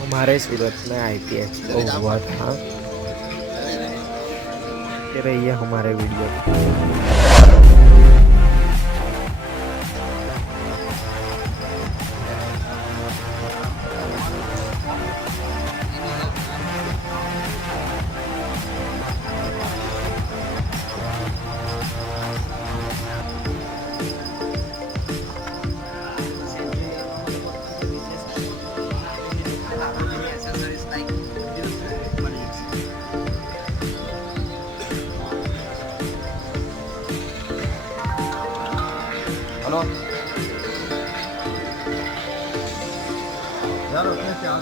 हमारे सूरत में IT expo हुआ था। ये रही है हमारे वीडियो। हेलो यार अपने क्या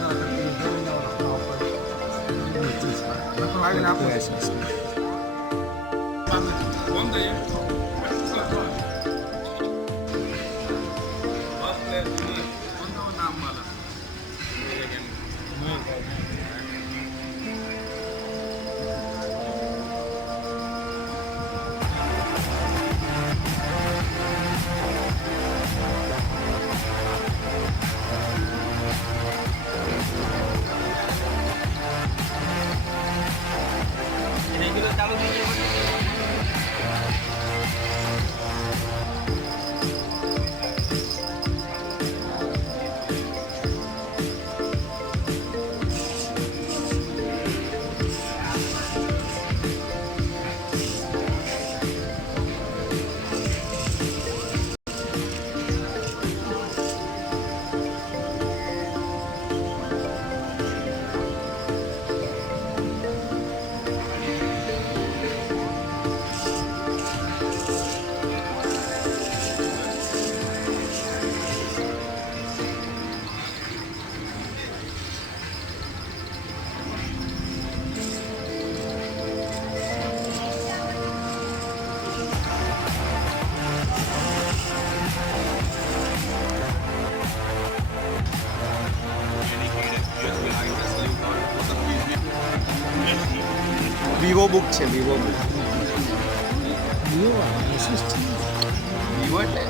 વિવો બુક છે વિવો બુક વિવો એટલે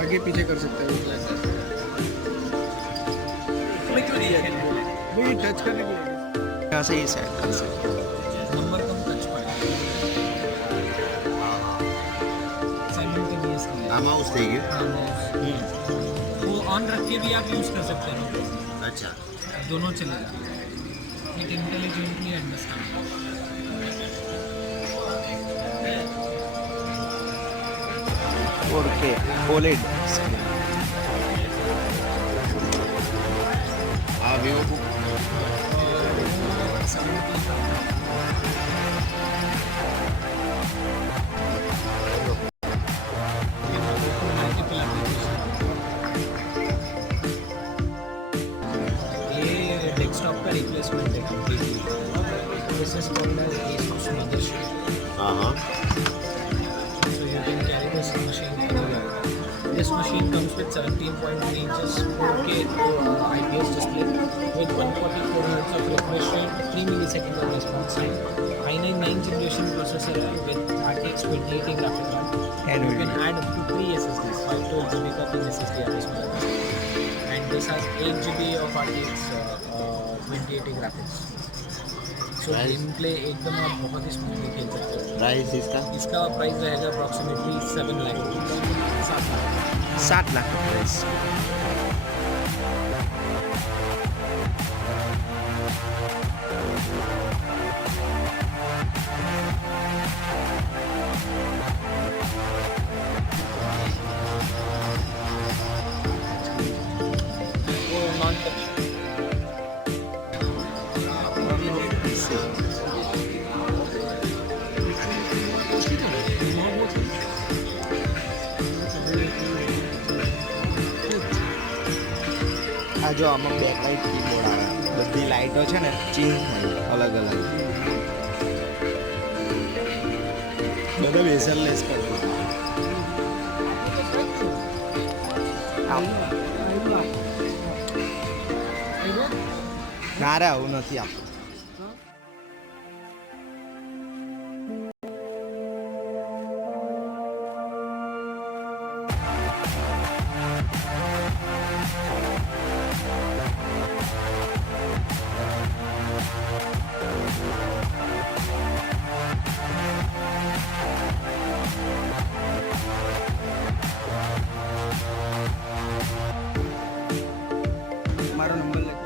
आगे पीछे कर सकते हैं भाई टच करने के लिए यहाँ से ही सेट कर सकते हैं। नंबर कम टच पाएगा साइमल्टेनियसली माउस देगी वो ऑन रख के भी आप यूज़ कर सकते हैं अच्छा दोनों चलेगा it intelligently understand 4K OLED આ વિવો બુક डेस्कटॉप का रिप्लेसमेंट है completely this is called as Asus mothership so you can carry this machine anywhere. This machine comes with 17.3 inches 4K IPS display with 144 Hz of refresh rate, 3 millisecond of response time, i9 generation processor with RTX 2080 graphic card, and you can add up to 3 SSDs, 512 GB का 3 SSD आप इसमें लगा सकते हैं, and this has 8 GB of RTX 2080 graphics. So game play एकदम आप बहुत ही smoothly खेल सकते हो. प्राइस इसका प्राइस रहेगा अप्रॉक्सीमेटली 7 लाख 7 लाख प्राइस वो नॉन टच આ જો આમાં બેકલાઇટ કીબોર્ડ આવે બધી લાઇટો છે ને ચેન્જ થાય અલગ અલગ બધા બેઝરલેસ કરી ના રે આવું નથી આપતું. મારો નંબર લખો.